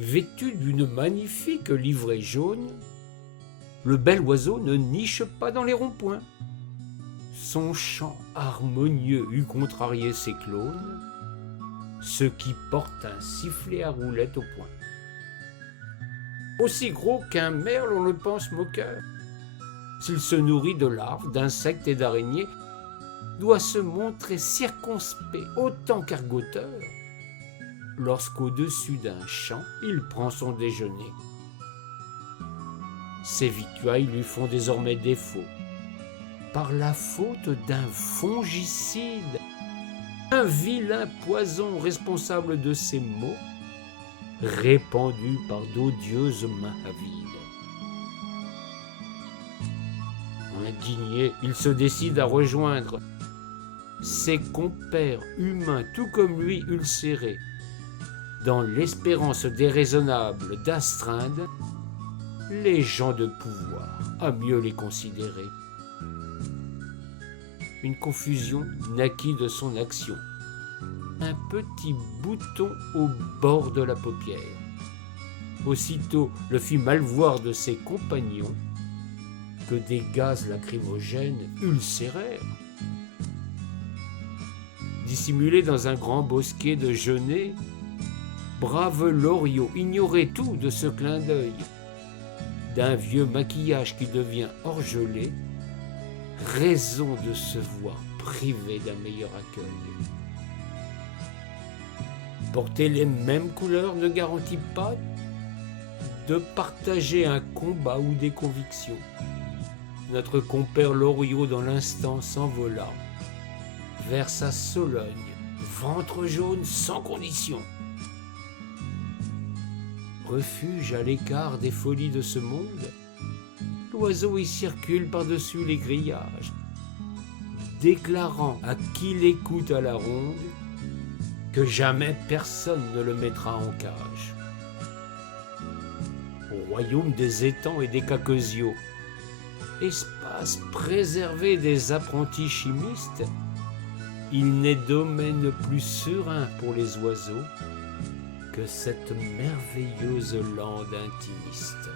Vêtu d'une magnifique livrée jaune, le bel oiseau ne niche pas dans les ronds-points. Son chant harmonieux eût contrarié ses clones, ceux qui portent un sifflet à roulettes au poing. Aussi gros qu'un merle, on le pense moqueur. S'il se nourrit de larves, d'insectes et d'araignées, doit se montrer circonspect autant qu'argoteur lorsqu'au-dessus d'un champ, il prend son déjeuner. Ses victuailles lui font désormais défaut par la faute d'un fongicide, un vilain poison responsable de ses maux, répandu par d'odieuses mains avides. Indigné, il se décide à rejoindre ses compères humains, tout comme lui ulcérés, dans l'espérance déraisonnable d'astreindre les gens de pouvoir à mieux les considérer. Une confusion naquit de son action. Un petit bouton au bord de la paupière. Aussitôt le fit mal voir de ses compagnons que des gaz lacrymogènes ulcérèrent. Dissimulé dans un grand bosquet de genêts, brave Loriot ignorait tout de ce clin d'œil, d'un vieux maquillage qui devient orgelé, raison de se voir privé d'un meilleur accueil. Porter les mêmes couleurs ne garantit pas de partager un combat ou des convictions. Notre compère Loriot dans l'instant s'envola vers sa Sologne, ventre jaune sans condition. Refuge à l'écart des folies de ce monde, l'oiseau y circule par-dessus les grillages, déclarant à qui l'écoute à la ronde que jamais personne ne le mettra en cage. Au royaume des étangs et des cacosiaux, espace préservé des apprentis chimistes, il n'est domaine plus serein pour les oiseaux que cette merveilleuse lande intimiste.